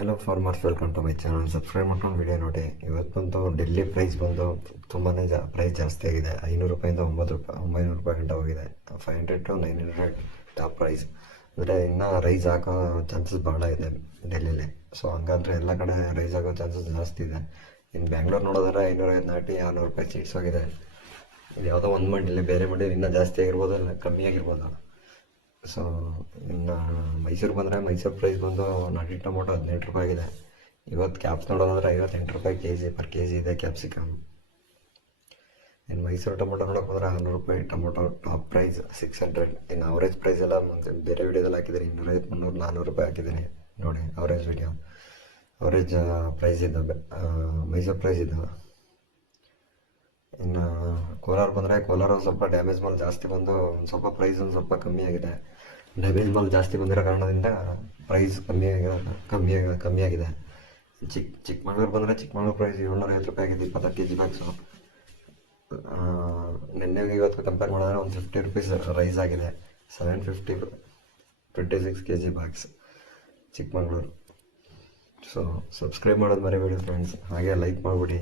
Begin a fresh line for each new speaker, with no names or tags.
Hello farmers welcome to my channel subscribe ಮಾಡ್ಕೊಂಡು video ನೋಡಿ. ಇವತ್ತು ಬಂದು ಡೆಲ್ಲಿ ಪ್ರೈಸ್ ಬಂದು ತುಂಬಾ ಜಾ ಪ್ರೈಸ್ ಜಾಸ್ತಿ ಆಗಿದೆ. ಐನೂರು ರೂಪಾಯಿಂದ ಒಂಬತ್ತು ರೂಪಾಯಿ ಒಂಬೈನೂರು ರೂಪಾಯಿ ಗಂಟೆ ಹೋಗಿದೆ. Five hundred to nine hundred top price ಅಂದರೆ ಇನ್ನೂ ರೈಸ್ ಹಾಕೋ ಚಾನ್ಸಸ್ ಭಾಳ ಇದೆ ಡೆಲ್ಲಿಲಿ ಸೊ ಹಂಗಂದ್ರೆ ಎಲ್ಲ ಕಡೆ ರೈಸ್ ಆಗೋ ಚಾನ್ಸಸ್ ಜಾಸ್ತಿ ಇದೆ. ಇನ್ನು ಬ್ಯಾಂಗ್ಳೂರು ನೋಡಿದ್ರೆ ಐದು ನಾಟಿ ಆರುನೂರು ರೂಪಾಯಿ ಚೀಟ್ಸ್ ಹೋಗಿದೆ. ಇದು ಯಾವುದೋ ಒಂದು ಮಂಡಿಲಿ ಬೇರೆ ಮಂಡಿಲಿ ಇನ್ನೂ ಜಾಸ್ತಿ ಆಗಿರ್ಬೋದು, ಇಲ್ಲ ಕಮ್ಮಿ ಆಗಿರ್ಬೋದು. ಸೊ ಇನ್ನು ಮೈಸೂರು ಬಂದರೆ ಮೈಸೂರು ಪ್ರೈಸ್ ಬಂದು ನಾಟಿ ಟೊಮೊಟೊ ಹದಿನೆಂಟು ರೂಪಾಯಿ ಇದೆ ಇವತ್ತು ಕ್ಯಾಪ್ಸ್ ನೋಡೋದಾದ್ರೆ ಐವತ್ತೆಂಟು ರೂಪಾಯಿ K G per K G ಇದೆ ಕ್ಯಾಪ್ಸಿಕಮ್ ಇನ್ನು ಮೈಸೂರು ಟೊಮೊಟೊ ನೋಡೋಕೆ ಬಂದರೆ ಆರುನೂರು ರೂಪಾಯಿ tomato top price six hundred ಇನ್ನು ಅವರೇಜ್ ಪ್ರೈಸ್ ಎಲ್ಲ ಬೇರೆ ವಿಡಿಯೋದಲ್ಲಿ ಹಾಕಿದ್ದೀನಿ. ಇನ್ನೂರೈವತ್ತು ಮುನ್ನೂರು ನಾನ್ನೂರು ರೂಪಾಯಿ ಹಾಕಿದ್ದೀನಿ. ನೋಡಿ ಅವರೇಜ್ ವಿಡಿಯೋ ಅವರೇಜ್ ಪ್ರೈಸ್ ಇದ್ದಾವೆ ಮೈಸೂರು ಪ್ರೈಸ್ ಇದು. ಇನ್ನು ಕೋಲಾರ ಬಂದರೆ ಕೋಲಾರ ಸ್ವಲ್ಪ ಡ್ಯಾಮೇಜ್ ಮಾಲ್ ಜಾಸ್ತಿ ಬಂದು ಒಂದು ಸ್ವಲ್ಪ ಪ್ರೈಸ್ ಒಂದು ಸ್ವಲ್ಪ ಕಮ್ಮಿ ಆಗಿದೆ. ಡ್ಯಾಮೇಜ್ ಬಾಲ್ ಜಾಸ್ತಿ ಬಂದಿರೋ ಕಾರಣದಿಂದ ಪ್ರೈಸ್ ಕಮ್ಮಿ ಆಗಿದೆ ಕಮ್ಮಿ ಆಗಿದೆ ಕಮ್ಮಿ ಆಗಿದೆ. ಚಿಕ್ಕ ಚಿಕ್ಕಮಗಳೂರು ಬಂದರೆ ಚಿಕ್ಕಮಗಳೂರು ಪ್ರೈಸ್ ಏಳ್ನೂರ ಐವತ್ತು ರೂಪಾಯಿ ಆಗಿದೆ ಇಪ್ಪತ್ತಾರು ಕೆ ಜಿ ಬ್ಯಾಗ್ಸು ನಿನ್ನೆಗೆ ಇವತ್ತು ಕಂಪೇರ್ ಮಾಡಿದ್ರೆ ಒಂದು ಫಿಫ್ಟಿ ರುಪೀಸ್ ರೈಸ್ ಆಗಿದೆ. Seven fifty twenty six K G bags Chikkamagaluru. So subscribe ಮಾಡೋದು ಮರಿಬೇಡಿ ಫ್ರೆಂಡ್ಸ್ ಹಾಗೆ ಲೈಕ್ ಮಾಡಿಬಿಡಿ.